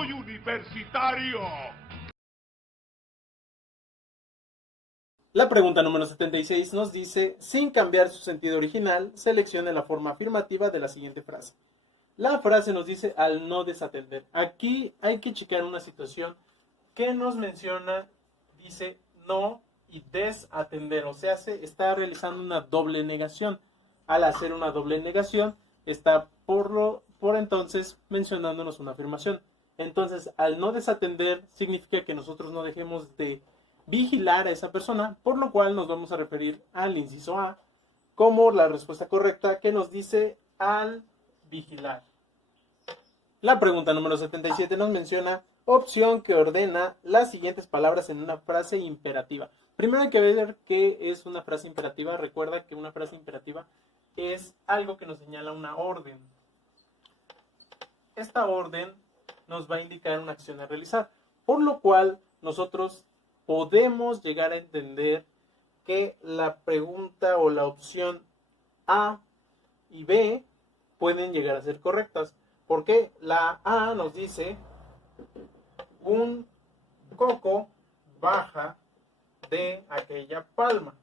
soy universitario. La pregunta número 76 nos dice, sin cambiar su sentido original, seleccione la forma afirmativa de la siguiente frase. La frase nos dice al no desatender. Aquí hay que checar una situación que nos menciona, dice no y desatender, o sea, se está realizando una doble negación. Al hacer una doble negación, está por entonces mencionándonos una afirmación. Entonces, al no desatender, significa que nosotros no dejemos de vigilar a esa persona, por lo cual nos vamos a referir al inciso A como la respuesta correcta que nos dice al vigilar. La pregunta número 77 nos menciona opción que ordena las siguientes palabras en una frase imperativa. Primero hay que ver qué es una frase imperativa. Recuerda que una frase imperativa es algo que nos señala una orden. Esta orden nos va a indicar una acción a realizar, por lo cual nosotros podemos llegar a entender que la pregunta o la opción A y B pueden llegar a ser correctas. Porque la A nos dice un coco baja de aquella palma.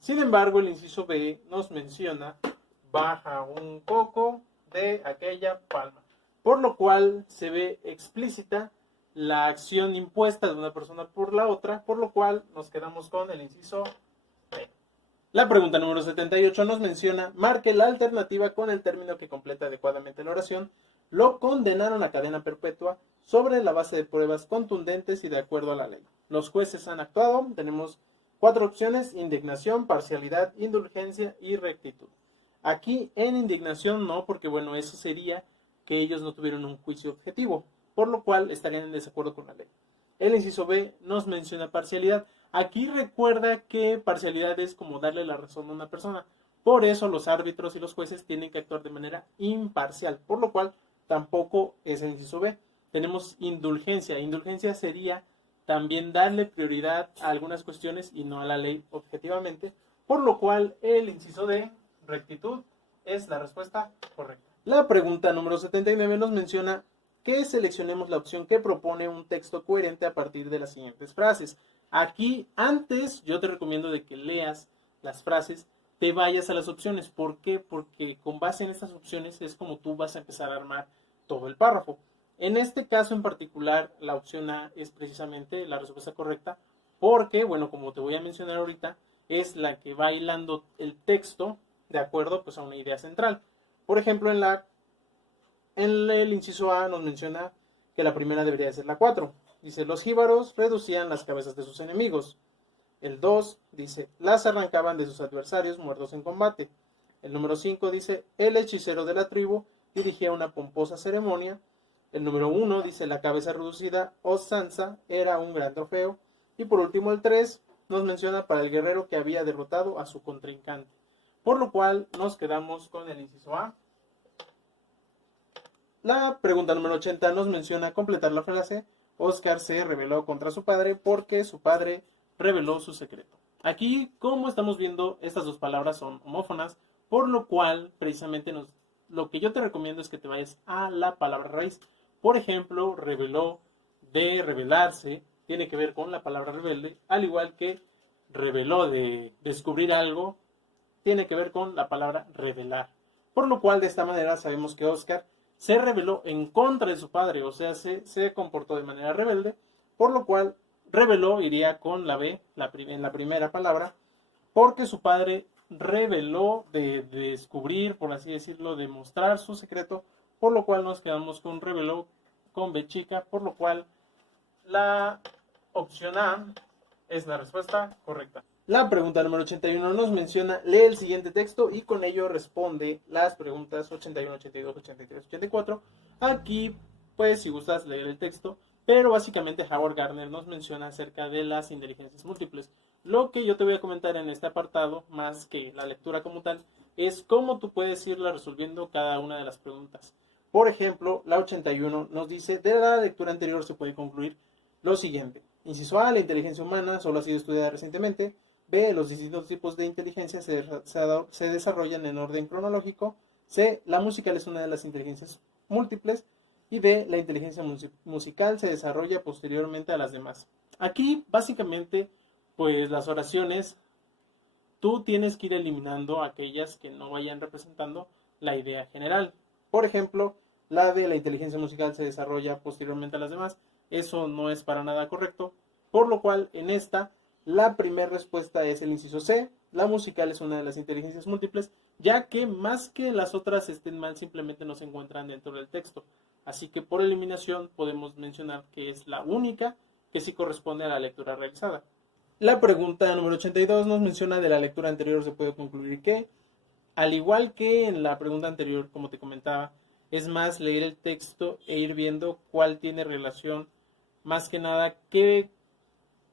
Sin embargo, el inciso B nos menciona baja un coco de aquella palma. Por lo cual se ve explícita la acción impuesta de una persona por la otra, por lo cual nos quedamos con el inciso B. La pregunta número 78 nos menciona, marque la alternativa con el término que completa adecuadamente la oración. Lo condenaron a cadena perpetua sobre la base de pruebas contundentes y de acuerdo a la ley. Los jueces han actuado. Tenemos 4 opciones: indignación, parcialidad, indulgencia y rectitud. Aquí en indignación no, porque bueno, eso sería que ellos no tuvieron un juicio objetivo, por lo cual estarían en desacuerdo con la ley. El inciso B nos menciona parcialidad. Aquí recuerda que parcialidad es como darle la razón a una persona. Por eso los árbitros y los jueces tienen que actuar de manera imparcial, por lo cual tampoco es el inciso B. Tenemos indulgencia. Indulgencia sería también darle prioridad a algunas cuestiones y no a la ley objetivamente, por lo cual el inciso D, rectitud, es la respuesta correcta. La pregunta número 79 nos menciona que seleccionemos la opción que propone un texto coherente a partir de las siguientes frases. Aquí, antes, yo te recomiendo de que leas las frases, te vayas a las opciones. ¿Por qué? Porque con base en estas opciones es como tú vas a empezar a armar todo el párrafo. En este caso en particular, la opción A es precisamente la respuesta correcta, porque, bueno, como te voy a mencionar ahorita, es la que va hilando el texto de acuerdo pues, a una idea central. Por ejemplo, en el inciso A nos menciona que la primera debería ser la 4. Dice, los jíbaros reducían las cabezas de sus enemigos. El 2 dice, las arrancaban de sus adversarios muertos en combate. El número 5 dice, el hechicero de la tribu dirigía una pomposa ceremonia. El número 1 dice, la cabeza reducida o sansa era un gran trofeo. Y por último el 3 nos menciona para el guerrero que había derrotado a su contrincante. Por lo cual nos quedamos con el inciso A. La pregunta número 80 nos menciona completar la frase. Oscar se rebeló contra su padre porque su padre reveló su secreto. Aquí, como estamos viendo, estas dos palabras son homófonas, por lo cual, precisamente, lo que yo te recomiendo es que te vayas a la palabra raíz. Por ejemplo, reveló, de revelarse, tiene que ver con la palabra rebelde, al igual que reveló, de descubrir algo, tiene que ver con la palabra revelar. Por lo cual, de esta manera, sabemos que Oscar se rebeló en contra de su padre, o sea, se comportó de manera rebelde, por lo cual reveló iría con la B en la primera palabra, porque su padre reveló de descubrir, por así decirlo, de mostrar su secreto, por lo cual nos quedamos con reveló con B chica, por lo cual la opción A es la respuesta correcta. La pregunta número 81 nos menciona, lee el siguiente texto y con ello responde las preguntas 81, 82, 83, 84. Aquí, pues, si gustas leer el texto, pero básicamente Howard Gardner nos menciona acerca de las inteligencias múltiples. Lo que yo te voy a comentar en este apartado, más que la lectura como tal, es cómo tú puedes irla resolviendo cada una de las preguntas. Por ejemplo, la 81 nos dice, de la lectura anterior se puede concluir lo siguiente. Inciso A, la inteligencia humana solo ha sido estudiada recientemente. B, los distintos tipos de inteligencia se desarrollan en orden cronológico. C, la musical es una de las inteligencias múltiples. y D, la inteligencia musical se desarrolla posteriormente a las demás. Aquí, básicamente, pues las oraciones, tú tienes que ir eliminando aquellas que no vayan representando la idea general. Por ejemplo, la de la inteligencia musical se desarrolla posteriormente a las demás. Eso no es para nada correcto, por lo cual en esta la primera respuesta es el inciso C. La musical es una de las inteligencias múltiples, ya que más que las otras estén mal, simplemente no se encuentran dentro del texto. Así que por eliminación podemos mencionar que es la única que sí corresponde a la lectura realizada. La pregunta número 82 nos menciona: de la lectura anterior se puede concluir que, al igual que en la pregunta anterior, como te comentaba, es más leer el texto e ir viendo cuál tiene relación, más que nada,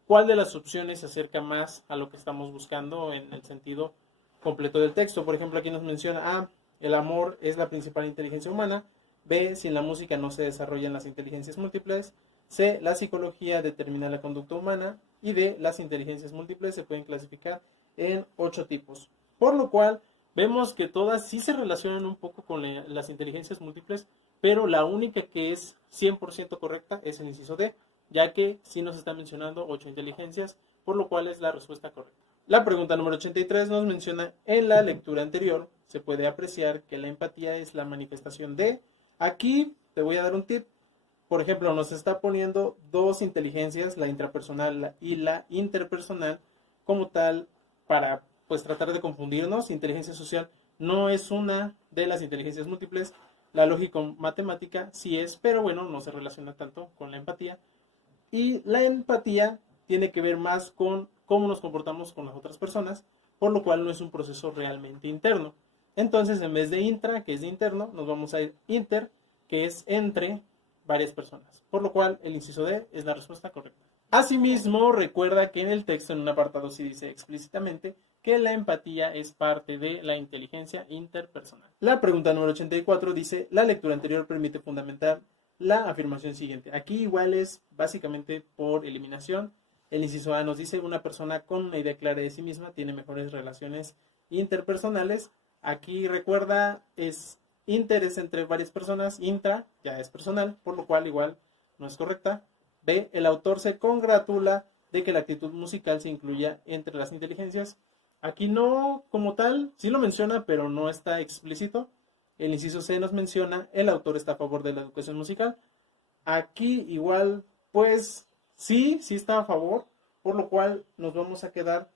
cuál de las opciones se acerca más a lo que estamos buscando en el sentido completo del texto. Por ejemplo, aquí nos menciona A, el amor es la principal inteligencia humana; B, sin la música no se desarrollan las inteligencias múltiples; C, la psicología determina la conducta humana; y D, las inteligencias múltiples se pueden clasificar en 8 tipos. Por lo cual, vemos que todas sí se relacionan un poco con las inteligencias múltiples, pero la única que es 100% correcta es el inciso D, ya que sí nos está mencionando 8 inteligencias, por lo cual es la respuesta correcta. La pregunta número 83 nos menciona: en la lectura anterior se puede apreciar que la empatía es la manifestación de... Aquí te voy a dar un tip. Por ejemplo, nos está poniendo dos inteligencias, la intrapersonal y la interpersonal, como tal, para pues tratar de confundirnos. Inteligencia social no es una de las inteligencias múltiples. La lógico-matemática sí es, pero bueno, no se relaciona tanto con la empatía. Y la empatía tiene que ver más con cómo nos comportamos con las otras personas, por lo cual no es un proceso realmente interno. Entonces, en vez de intra, que es de interno, nos vamos a ir inter, que es entre varias personas. Por lo cual, el inciso D es la respuesta correcta. Asimismo, recuerda que en el texto, en un apartado, sí dice explícitamente que la empatía es parte de la inteligencia interpersonal. La pregunta número 84 dice: la lectura anterior permite fundamentar la afirmación siguiente. Aquí igual es básicamente por eliminación. El inciso A nos dice: una persona con una idea clara de sí misma tiene mejores relaciones interpersonales. Aquí recuerda, es interés entre varias personas, intra ya es personal, por lo cual igual no es correcta. B, el autor se congratula de que la actitud musical se incluya entre las inteligencias. Aquí no, como tal, sí lo menciona, pero no está explícito. El inciso C nos menciona: el autor está a favor de la educación musical. Aquí igual, pues sí está a favor, por lo cual nos vamos a quedar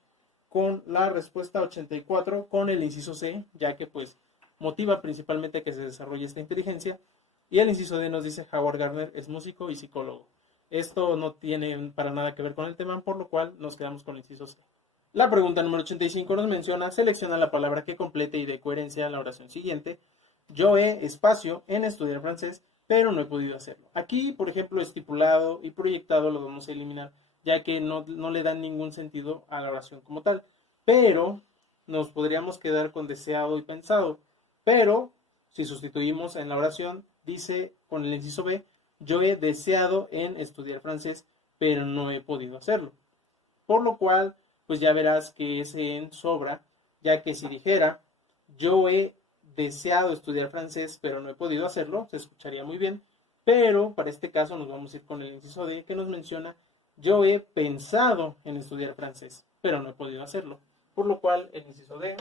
con la respuesta 84 con el inciso C, ya que pues motiva principalmente que se desarrolle esta inteligencia. Y el inciso D nos dice: Howard Gardner es músico y psicólogo. Esto no tiene para nada que ver con el tema, por lo cual nos quedamos con el inciso C. La pregunta número 85 nos menciona: selecciona la palabra que complete y dé coherencia a la oración siguiente. Yo he espacio en estudiar francés, pero no he podido hacerlo. Aquí, por ejemplo, estipulado y proyectado lo vamos a eliminar, ya que no le dan ningún sentido a la oración como tal. Pero nos podríamos quedar con deseado y pensado. Pero si sustituimos en la oración, dice con el inciso B: yo he deseado en estudiar francés, pero no he podido hacerlo. Por lo cual, pues ya verás que ese en sobra, ya que si dijera: yo he deseado estudiar francés, pero no he podido hacerlo, se escucharía muy bien. Pero para este caso nos vamos a ir con el inciso D, que nos menciona: yo he pensado en estudiar francés, pero no he podido hacerlo. Por lo cual, el inciso D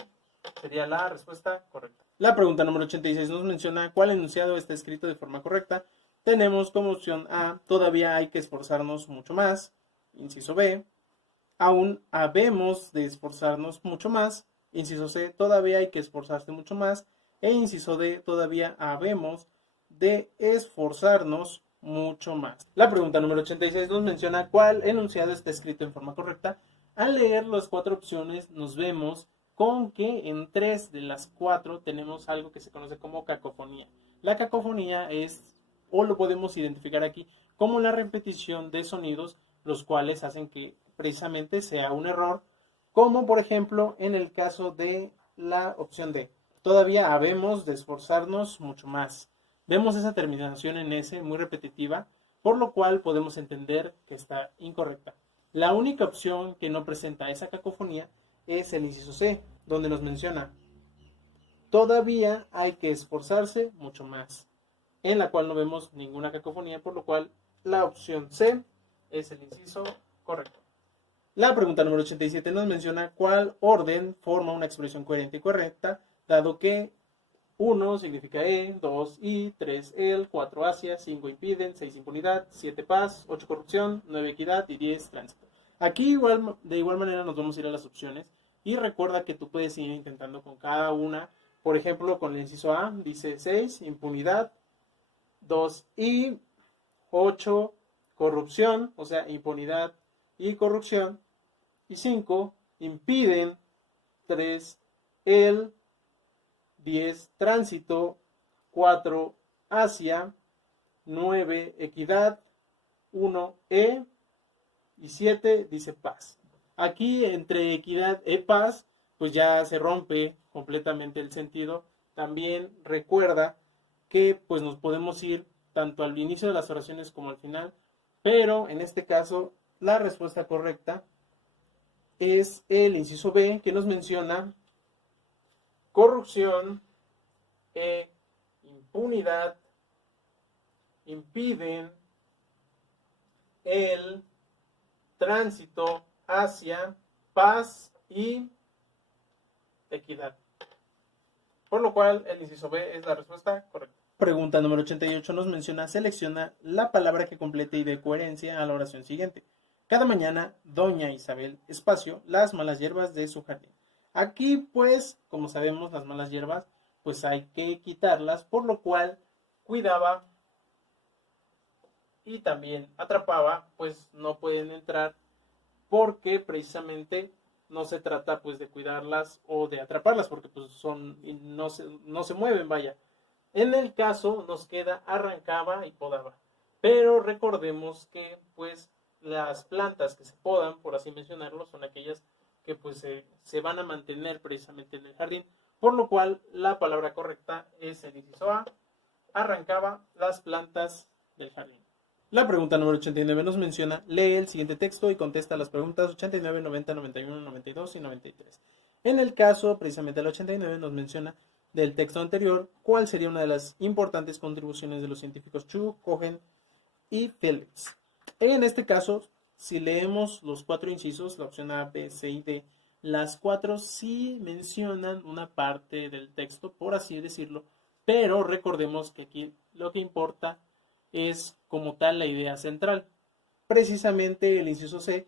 sería la respuesta correcta. La pregunta número 86 nos menciona: ¿cuál enunciado está escrito de forma correcta? Tenemos como opción A: todavía hay que esforzarnos mucho más. Inciso B: aún habemos de esforzarnos mucho más. Inciso C: todavía hay que esforzarse mucho más. E inciso D: todavía habemos de esforzarnos mucho más. La pregunta número 86 nos menciona: ¿cuál enunciado está escrito en forma correcta? Al leer las 4 opciones nos vemos con que en 3 de las 4 tenemos algo que se conoce como cacofonía. La cacofonía es, o lo podemos identificar aquí, como la repetición de sonidos, los cuales hacen que precisamente sea un error, como por ejemplo en el caso de la opción D: todavía habemos de esforzarnos mucho más. Vemos esa terminación en S muy repetitiva, por lo cual podemos entender que está incorrecta. La única opción que no presenta esa cacofonía es el inciso C, donde nos menciona: todavía hay que esforzarse mucho más. en la cual no vemos ninguna cacofonía, por lo cual la opción C es el inciso correcto. La pregunta número 87 nos menciona cuál orden forma una expresión coherente y correcta, dado que 1 significa E, 2 I, 3 el, 4 Asia, 5 impiden, 6 impunidad, 7 paz, 8 corrupción, 9 equidad y 10 tránsito. Aquí de igual manera nos vamos a ir a las opciones y recuerda que tú puedes ir intentando con cada una. Por ejemplo, con el inciso A dice 6 impunidad, 2 I, 8 corrupción, o sea, impunidad y corrupción, y 5 impiden, 3 el, 10 tránsito, 4 Asia, 9 equidad, 1 E y 7 dice paz. Aquí entre equidad e paz pues ya se rompe completamente el sentido. También recuerda que pues nos podemos ir tanto al inicio de las oraciones como al final, pero en este caso la respuesta correcta es el inciso B, que nos menciona corrupción e impunidad impiden el tránsito hacia paz y equidad. Por lo cual el inciso B es la respuesta correcta. Pregunta número 88 nos menciona: selecciona la palabra que complete y dé coherencia a la oración siguiente. Cada mañana, doña Isabel, espacio, las malas hierbas de su jardín. Aquí, pues, como sabemos, las malas hierbas, pues hay que quitarlas, por lo cual cuidaba y también atrapaba, pues no pueden entrar, porque precisamente no se trata pues de cuidarlas o de atraparlas, porque pues no se mueven, vaya. En el caso nos queda arrancaba y podaba. Pero recordemos que pues las plantas que se podan, por así mencionarlo, son aquellas que pues se van a mantener precisamente en el jardín, por lo cual la palabra correcta es el inciso A, arrancaba las plantas del jardín. La pregunta número 89 nos menciona: lee el siguiente texto y contesta las preguntas 89, 90, 91, 92 y 93. En el caso precisamente del 89 nos menciona del texto anterior cuál sería una de las importantes contribuciones de los científicos Chu, Cohen y Phillips. En este caso, si leemos los 4 incisos, la opción A, B, C y D, las 4 sí mencionan una parte del texto, por así decirlo, pero recordemos que aquí lo que importa es como tal la idea central. Precisamente el inciso C,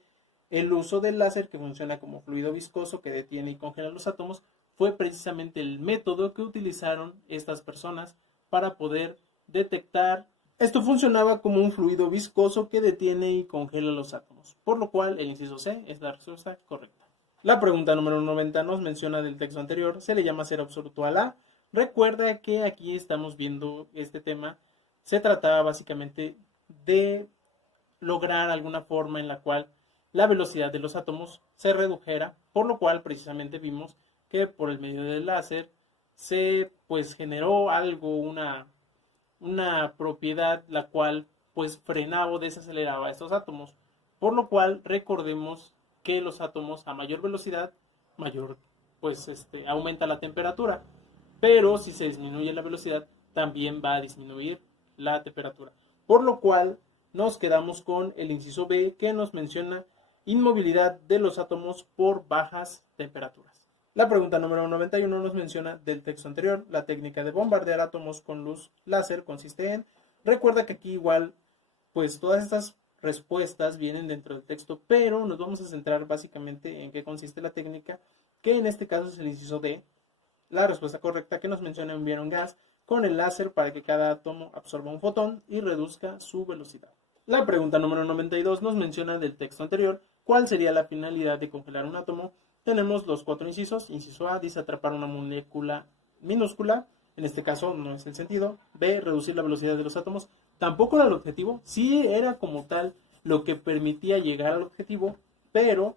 el uso del láser que funciona como fluido viscoso que detiene y congela los átomos, fue precisamente el método que utilizaron estas personas para poder detectar. Esto funcionaba como un fluido viscoso que detiene y congela los átomos, por lo cual el inciso C es la respuesta correcta. La pregunta número 90 nos menciona del texto anterior: se le llama cero absoluto a la. Recuerda que aquí estamos viendo este tema. Se trataba básicamente de lograr alguna forma en la cual la velocidad de los átomos se redujera, por lo cual precisamente vimos que por el medio del láser se pues generó algo, una propiedad la cual pues frenaba o desaceleraba estos átomos, por lo cual recordemos que los átomos a mayor velocidad, mayor pues aumenta la temperatura, pero si se disminuye la velocidad también va a disminuir la temperatura, por lo cual nos quedamos con el inciso B, que nos menciona inmovilidad de los átomos por bajas temperaturas. La pregunta número 91 nos menciona del texto anterior: la técnica de bombardear átomos con luz láser consiste en. Recuerda que aquí igual pues todas estas respuestas vienen dentro del texto, pero nos vamos a centrar básicamente en qué consiste la técnica, que en este caso es el inciso D, la respuesta correcta, que nos menciona enviar un gas con el láser para que cada átomo absorba un fotón y reduzca su velocidad. La pregunta número 92 nos menciona del texto anterior cuál sería la finalidad de congelar un átomo. Tenemos los 4 incisos. Inciso A dice atrapar una molécula minúscula, en este caso no es el sentido. B, reducir la velocidad de los átomos, tampoco era el objetivo, sí era como tal lo que permitía llegar al objetivo, pero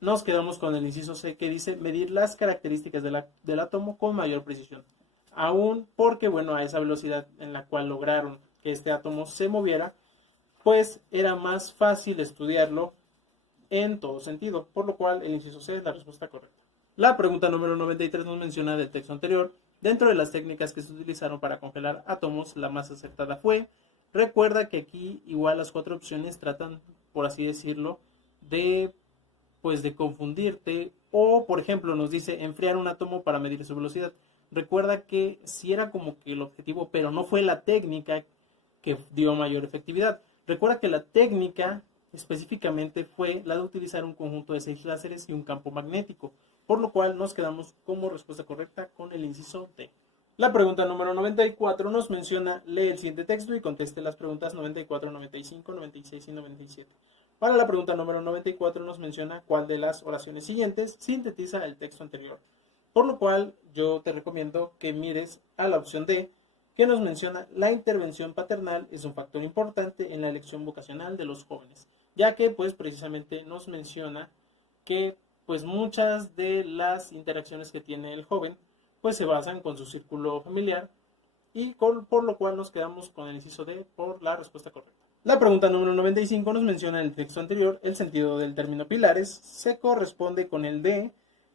nos quedamos con el inciso C, que dice medir las características del átomo con mayor precisión. Aún porque, bueno, a esa velocidad en la cual lograron que este átomo se moviera, pues era más fácil estudiarlo en todo sentido, por lo cual el inciso C es la respuesta correcta. La pregunta número 93 nos menciona del texto anterior Dentro de las técnicas que se utilizaron para congelar átomos, la más acertada fue, recuerda que aquí igual las 4 opciones tratan, por así decirlo, de confundirte, o por ejemplo nos dice enfriar un átomo para medir su velocidad. Recuerda que si era como que el objetivo, pero no fue la técnica que dio mayor efectividad. Recuerda que la técnica específicamente fue la de utilizar un conjunto de 6 láseres y un campo magnético, por lo cual nos quedamos como respuesta correcta con el inciso D. La pregunta número 94 nos menciona, lee el siguiente texto y conteste las preguntas 94, 95, 96 y 97. Para la pregunta número 94 nos menciona cuál de las oraciones siguientes sintetiza el texto anterior. Por lo cual yo te recomiendo que mires a la opción D, que nos menciona la intervención paternal es un factor importante en la elección vocacional de los jóvenes, ya que pues precisamente nos menciona que pues muchas de las interacciones que tiene el joven pues se basan con su círculo familiar y por lo cual nos quedamos con el inciso D por la respuesta correcta. La pregunta número 95 nos menciona en el texto anterior el sentido del término pilares, se corresponde con el de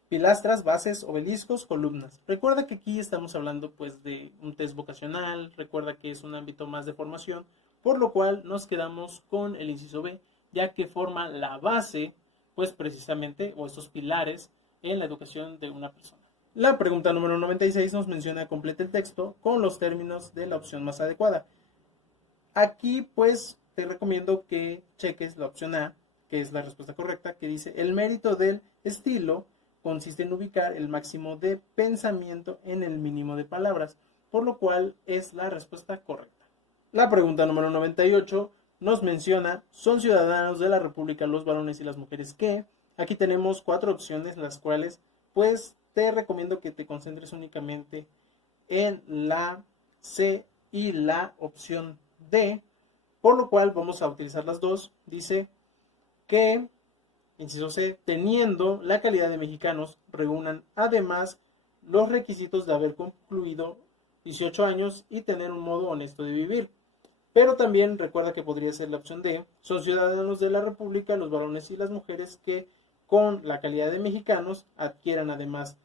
pilastras, bases, obeliscos, columnas. Recuerda que aquí estamos hablando pues de un test vocacional, recuerda que es un ámbito más de formación, por lo cual nos quedamos con el inciso B, ya que forma la base pues precisamente o estos pilares en la educación de una persona. La pregunta número 96 nos menciona completa el texto con los términos de la opción más adecuada. Aquí pues te recomiendo que cheques la opción A, que es la respuesta correcta, que dice el mérito del estilo consiste en ubicar el máximo de pensamiento en el mínimo de palabras, por lo cual es la respuesta correcta. La pregunta número 98 nos menciona, son ciudadanos de la República los varones y las mujeres que, aquí tenemos 4 opciones, las cuales pues te recomiendo que te concentres únicamente en la C y la opción D, por lo cual vamos a utilizar las dos. Dice que, inciso C, teniendo la calidad de mexicanos, reúnan además los requisitos de haber concluido 18 años y tener un modo honesto de vivir. Pero también recuerda que podría ser la opción D, son ciudadanos de la República los varones y las mujeres que con la calidad de mexicanos adquieran además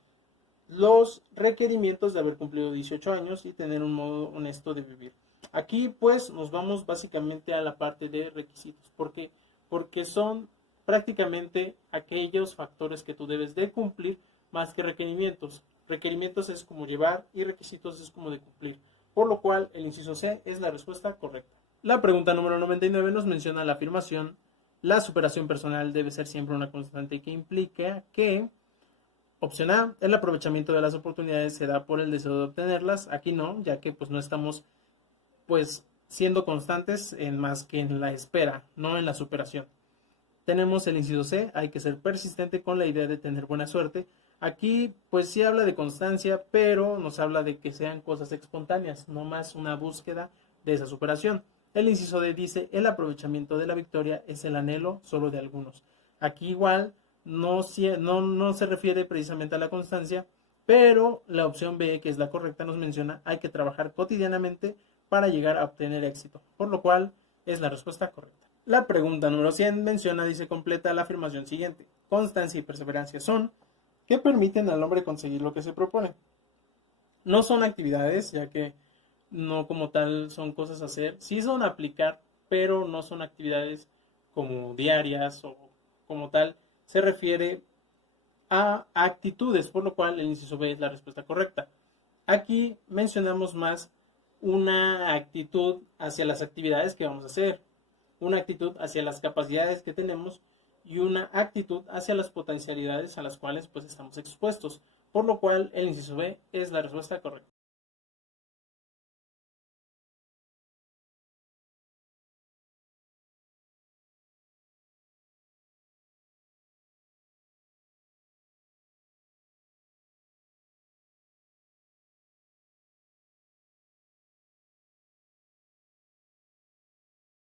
los requerimientos de haber cumplido 18 años y tener un modo honesto de vivir. Aquí pues nos vamos básicamente a la parte de requisitos. ¿Por qué? Porque son prácticamente aquellos factores que tú debes de cumplir más que requerimientos. Requerimientos es como llevar y requisitos es como de cumplir. Por lo cual el inciso C es la respuesta correcta. La pregunta número 99 nos menciona la afirmación, la superación personal debe ser siempre una constante que implica que, opción A, el aprovechamiento de las oportunidades se da por el deseo de obtenerlas. Aquí no, ya que pues no estamos pues siendo constantes en más que en la espera, no en la superación. Tenemos el inciso C, hay que ser persistente con la idea de tener buena suerte. Aquí pues sí habla de constancia, pero nos habla de que sean cosas espontáneas, no más una búsqueda de esa superación. El inciso D dice, el aprovechamiento de la victoria es el anhelo solo de algunos. Aquí igual no se refiere precisamente a la constancia, pero la opción B, que es la correcta, nos menciona, hay que trabajar cotidianamente para llegar a obtener éxito, por lo cual es la respuesta correcta. La pregunta número 100 menciona, dice, completa la afirmación siguiente. Constancia y perseverancia son que permiten al hombre conseguir lo que se propone. No son actividades, ya que no como tal son cosas a hacer. Sí son aplicar, pero no son actividades como diarias o como tal. Se refiere a actitudes, por lo cual el inciso B es la respuesta correcta. Aquí mencionamos más una actitud hacia las actividades que vamos a hacer, una actitud hacia las capacidades que tenemos y una actitud hacia las potencialidades a las cuales pues estamos expuestos, por lo cual el inciso B es la respuesta correcta.